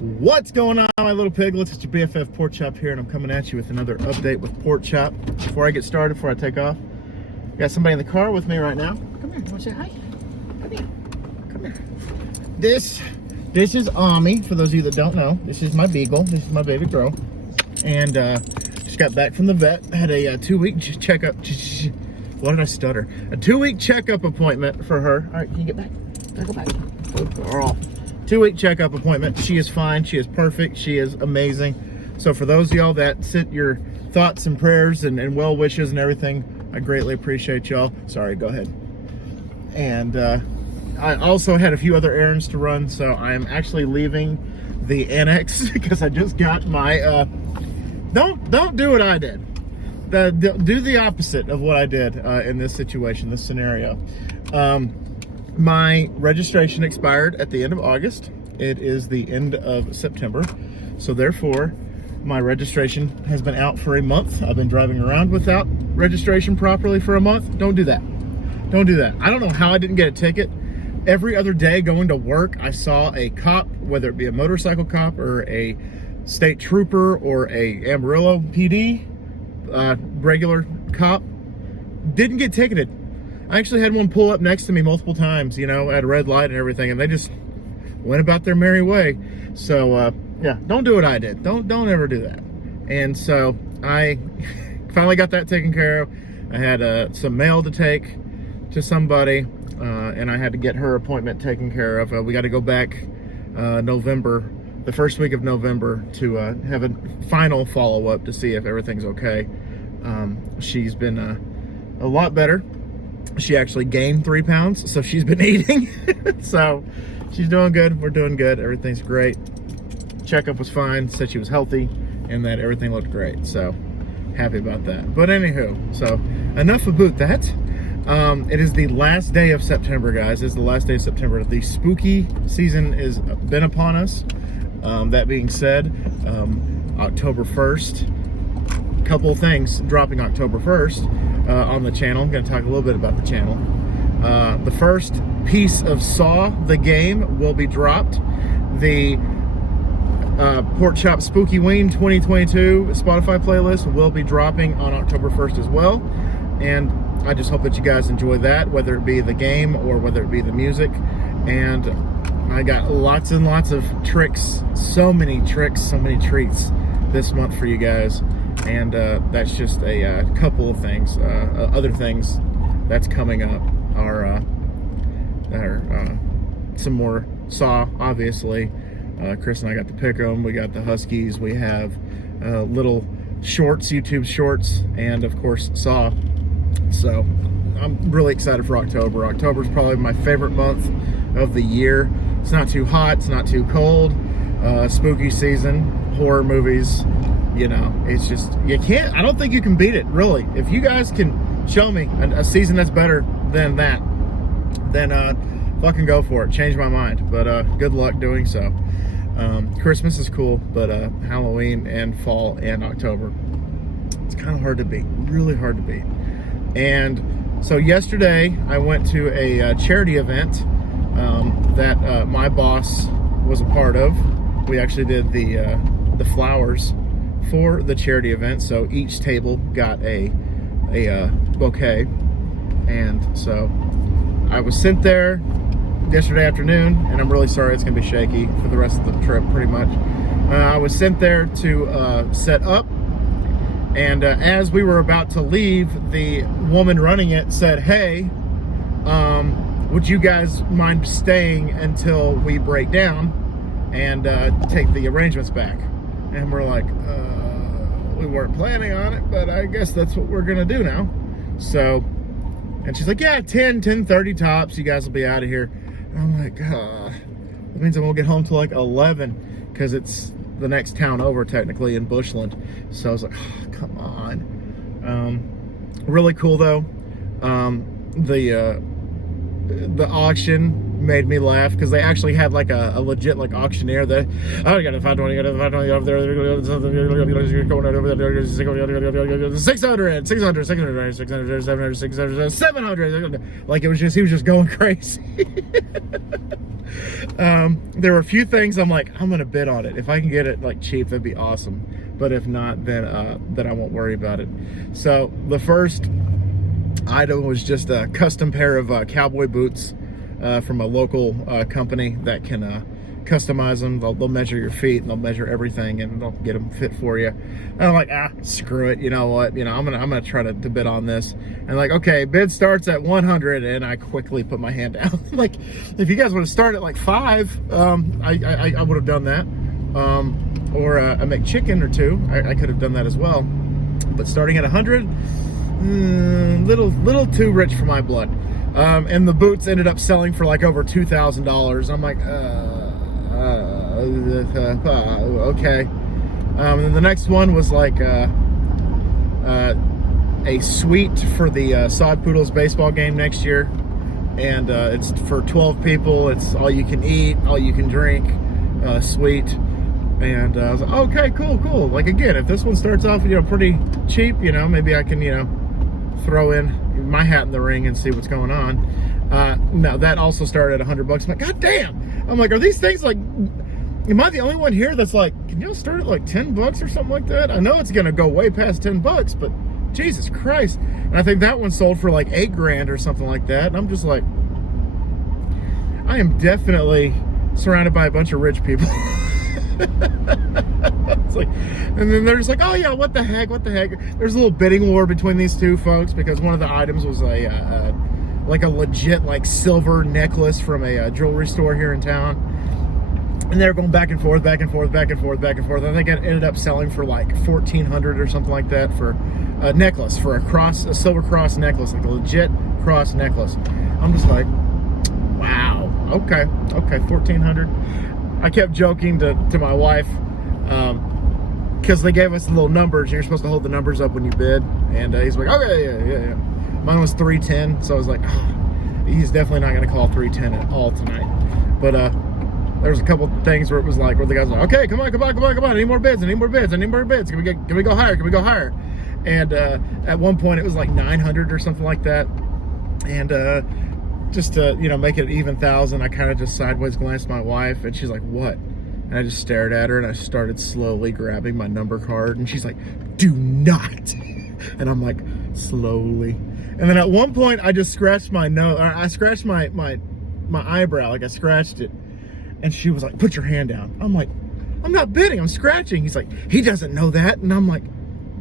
What's going on, my little piglets? It's your BFF Pork Chop here, and I'm coming at you with another update with Pork Chop. Before I get started, before I take off, got somebody in the car with me right now. Come here, you want to say hi? Come here. Come here. This is Ami, for those of you that don't know. This is my beagle. This is my baby girl. And just got back from the vet. Had a 2-week checkup. What did I stutter? A 2-week checkup appointment for her. All right, can you get back? Go back. Good girl. 2-week checkup appointment. She is fine. She is perfect. She is amazing. So for those of y'all that sent your thoughts and prayers and well wishes and everything, I greatly appreciate y'all. Sorry, go ahead. And I also had a few other errands to run, so I am actually leaving the annex because I just got my don't do what I did. Do the opposite of what I did in this situation, this scenario. My registration expired at the end of August. It is the end of September. So therefore, my registration has been out for a month. I've been driving around without registration properly for a month. Don't do that. Don't do that. I don't know how I didn't get a ticket. Every other day going to work, I saw a cop, whether it be a motorcycle cop or a state trooper or a Amarillo PD, regular cop, didn't get ticketed. I actually had one pull up next to me multiple times, you know, at a red light and everything, and they just went about their merry way. So, yeah, don't do what I did. Don't ever do that. And so I finally got that taken care of. I had some mail to take to somebody, and I had to get her appointment taken care of. We got to go back November, the first week of November, to have a final follow-up to see if everything's okay. She's been a lot better. She actually gained 3 pounds, so she's been eating. So she's doing good. We're doing good. Everything's great. Checkup was fine. Said she was healthy and that everything looked great. So happy about that. But anywho, so enough about that. It is the last day of September, guys. It's the last day of September. The spooky season has been upon us. That being said, October 1st, couple things dropping October 1st on the channel. I'm going to talk a little bit about the channel. The first piece of Saw, the game, will be dropped. The Pork Chop Spooky Ween 2022 Spotify playlist will be dropping on October 1st as well. And I just hope that you guys enjoy that, whether it be the game or whether it be the music. And I got lots and lots of tricks, so many tricks, so many treats this month for you guys. And that's just a couple of things. Other things that's coming up are some more Saw, obviously. Chris and I got to pick them. We got the Huskies. We have little shorts, YouTube shorts, and of course Saw. So I'm really excited for October. October is probably my favorite month of the year. It's not too hot. It's not too cold. Spooky season, horror movies. You know, it's just, you can't, I don't think you can beat it, really. If you guys can show me a season that's better than that, then fucking go for it. Change my mind. But good luck doing so. Christmas is cool, but Halloween and fall and October, it's kind of hard to beat. Really hard to beat. And so yesterday, I went to a charity event that my boss was a part of. We actually did the flowers for the charity event, so each table got a bouquet. And so I was sent there yesterday afternoon, and I'm really sorry it's gonna be shaky for the rest of the trip, pretty much. I was sent there to set up, and as we were about to leave, the woman running it said, "Hey, would you guys mind staying until we break down and take the arrangements back?" And we're like, we weren't planning on it, but I guess that's what we're gonna do now. So, and she's like, yeah, 10:30 tops, you guys will be out of here. And I'm like, that means I won't get home till like 11, because it's the next town over, technically, in Bushland. So I was like, oh, come on. Really cool though. The auction made me laugh because they actually had like a legit like auctioneer. I got a 520, got a 520 over there, going over there, 600, 600, 600, 600, 700, 600, 700. Like it was just, he was just going crazy. There were a few things I'm like, I'm gonna bid on it. If I can get it like cheap, that'd be awesome. But if not, then I won't worry about it. So the first item was just a custom pair of cowboy boots from a local company that can customize them. They'll measure your feet and they'll measure everything and they'll get them fit for you. And I'm like, screw it. You know what? You know, I'm gonna try to bid on this. And like, okay, bid starts at 100, and I quickly put my hand down. Like, if you guys would have started at like 5, I would have done that. Or a McChicken or 2, I could have done that as well. But starting at 100, little too rich for my blood. And the boots ended up selling for like over $2,000. I'm like, okay. And then the next one was like a suite for the Sod Poodles baseball game next year, and it's for 12 people. It's all you can eat, all you can drink, suite. And I was like, okay, cool. Like, again, if this one starts off, you know, pretty cheap, you know, maybe I can, you know, throw in my hat in the ring and see what's going on. No, that also started at $100. I'm like, God damn. I'm like, are these things like, am I the only one here that's like, can you start at like $10 or something like that? I know it's gonna go way past $10, but Jesus Christ. And I think that one sold for like $8 grand or something like that. And I'm just like, I am definitely surrounded by a bunch of rich people. It's like, and then they're just like, oh yeah, what the heck? There's a little bidding war between these two folks because one of the items was like a legit like silver necklace from a jewelry store here in town, and they were going back and forth. I think it ended up selling for like $1,400 or something like that for a necklace, for a silver cross necklace, like a legit cross necklace. I'm just like, wow, okay, $1,400. I kept joking to my wife, because they gave us the little numbers, and you're supposed to hold the numbers up when you bid, and he's like, okay, yeah. Mine was 310, so I was like, he's definitely not going to call 310 at all tonight. But there was a couple of things where it was like, where the guy's like, okay, come on, any more bids, can we go higher? And at one point it was like 900 or something like that, and just to, you know, make it even 1,000, I kind of just sideways glanced at my wife, and she's like, what? And I just stared at her, and I started slowly grabbing my number card, and she's like, do not. And I'm like, slowly. And then at one point, I just scratched my nose, or I scratched my eyebrow, like I scratched it, and she was like, put your hand down. I'm like, I'm not bidding, I'm scratching. He's like, he doesn't know that. And I'm like,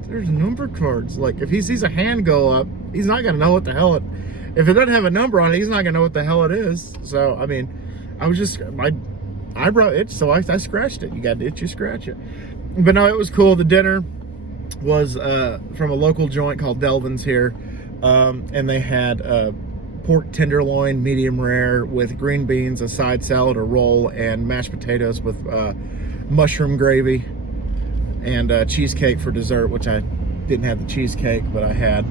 there's number cards. Like, if he sees a hand go up, he's not gonna know what the hell if it doesn't have a number on it, he's not gonna know what the hell it is. So, I mean, I was just, my eyebrow itched, so I scratched it. You got to itch, you scratch it. But no, it was cool. The dinner was from a local joint called Delvin's here, and they had pork tenderloin, medium rare, with green beans, a side salad, a roll, and mashed potatoes with mushroom gravy, and cheesecake for dessert, which I didn't have the cheesecake, but I had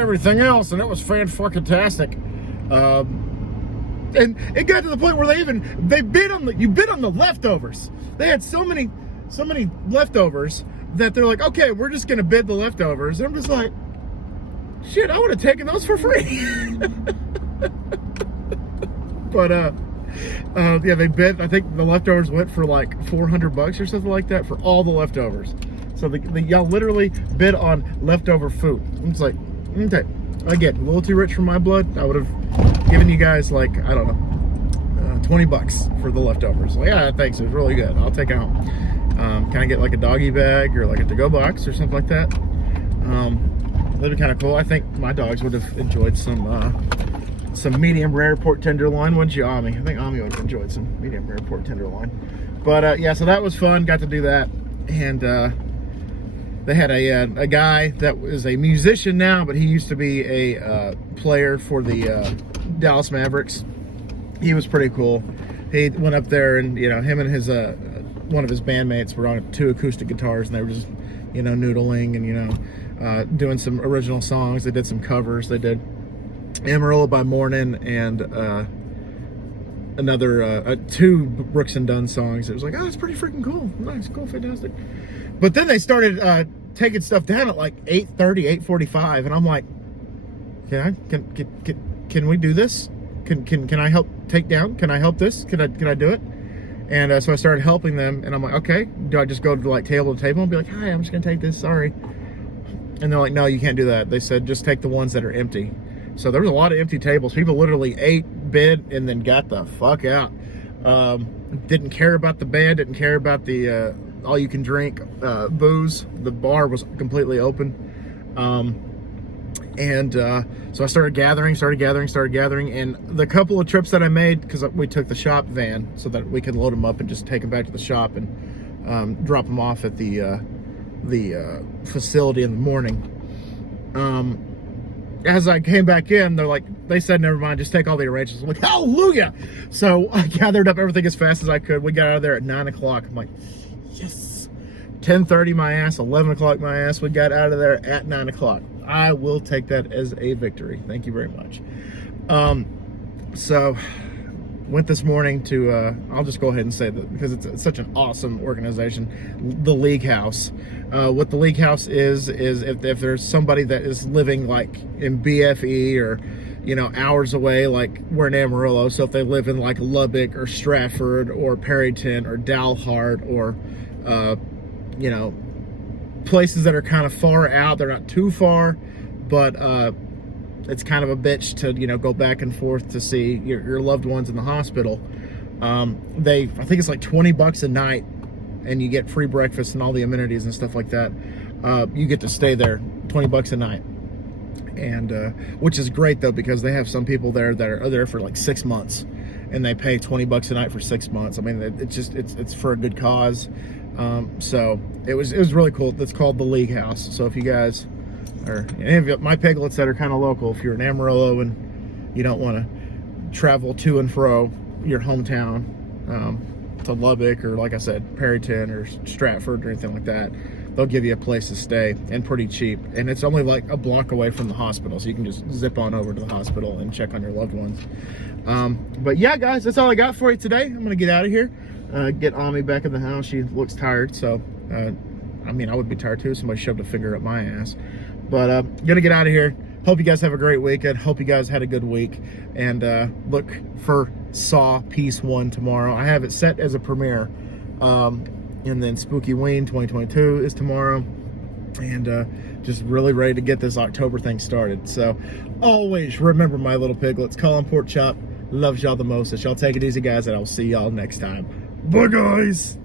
everything else, and it was fan-fucking-tastic. And it got to the point where they bid on the leftovers. They had so many leftovers that they're like, okay, we're just gonna bid the leftovers. And I'm just like, shit, I would have taken those for free. But yeah, they bid. I think the leftovers went for like $400 or something like that for all the leftovers. So y'all literally bid on leftover food. I'm just like, okay, again, a little too rich for my blood. I would have given you guys like, I don't know, $20 for the leftovers. Like, yeah, thanks, it was really good. I'll take it home. Can I get like a doggy bag or like a to-go box or something like that? That'd be kind of cool. I think my dogs would have enjoyed some medium rare pork tenderloin, wouldn't you, Ami? I think Ami would have enjoyed some medium rare pork tenderloin. But yeah, so that was fun. Got to do that, and they had a guy that was a musician now, but he used to be a player for the Dallas Mavericks. He was pretty cool. He went up there, and you know, him and his one of his bandmates were on 2 acoustic guitars, and they were just, you know, noodling and, you know, doing some original songs. They did some covers. They did Amarillo by Morning and two Brooks and Dunn songs. It was like, oh, it's pretty freaking cool. Nice, cool, fantastic. But then they started taking stuff down at like 8:30, 8:45, and I'm like, can we do this? Can I help take down? Can I help this? Can I do it? And so I started helping them, and I'm like, okay, do I just go to like table to table and be like, hi, I'm just gonna take this, sorry. And they're like, no, you can't do that. They said, just take the ones that are empty. So there was a lot of empty tables. People literally ate, bid, and then got the fuck out. Didn't care about the bed, didn't care about the all you can drink booze. The bar was completely open. So I started gathering, and the couple of trips that I made, because we took the shop van so that we could load them up and just take them back to the shop and drop them off at the facility in the morning. As I came back in, they said, never mind, just take all the arrangements. I'm like, hallelujah! So I gathered up everything as fast as I could. We got out of there at 9 o'clock. I'm like, yes! 10:30 my ass, 11 o'clock my ass. We got out of there at 9 o'clock. I will take that as a victory. Thank you very much. So went this morning to, I'll just go ahead and say that because it's such an awesome organization, the League House. What the League House is if there's somebody that is living like in BFE or, you know, hours away, like we're in Amarillo. So if they live in like Lubbock or Stratford or Perryton or Dalhart or, you know, places that are kind of far out, they're not too far, but it's kind of a bitch to, you know, go back and forth to see your loved ones in the hospital. I think it's like $20 a night, and you get free breakfast and all the amenities and stuff like that. You get to stay there, $20 a night, and which is great though, because they have some people there that are there for like 6 months, and they pay $20 a night for 6 months. I mean, it's for a good cause. So it was really cool. It's called the League House. So if you guys or any of my piglets that are kind of local, if you're in Amarillo and you don't want to travel to and fro your hometown to Lubbock or, like I said, Perryton or Stratford or anything like that, they'll give you a place to stay, and pretty cheap. And it's only like a block away from the hospital, so you can just zip on over to the hospital and check on your loved ones. But yeah, guys, that's all I got for you today. I'm gonna get out of here, get Ami back in the house. She looks tired, so I mean, I would be tired too. Somebody shoved a finger up my ass. But gonna get out of here. Hope you guys have a great weekend. Hope you guys had a good week. And look for Saw Piece 1 tomorrow. I have it set as a premiere. And then Spooky Ween 2022 is tomorrow. And just really ready to get this October thing started. So always remember, my little piglets, Colin Pork Chop loves y'all the most. So y'all take it easy, guys, and I'll see y'all next time. Bye, guys.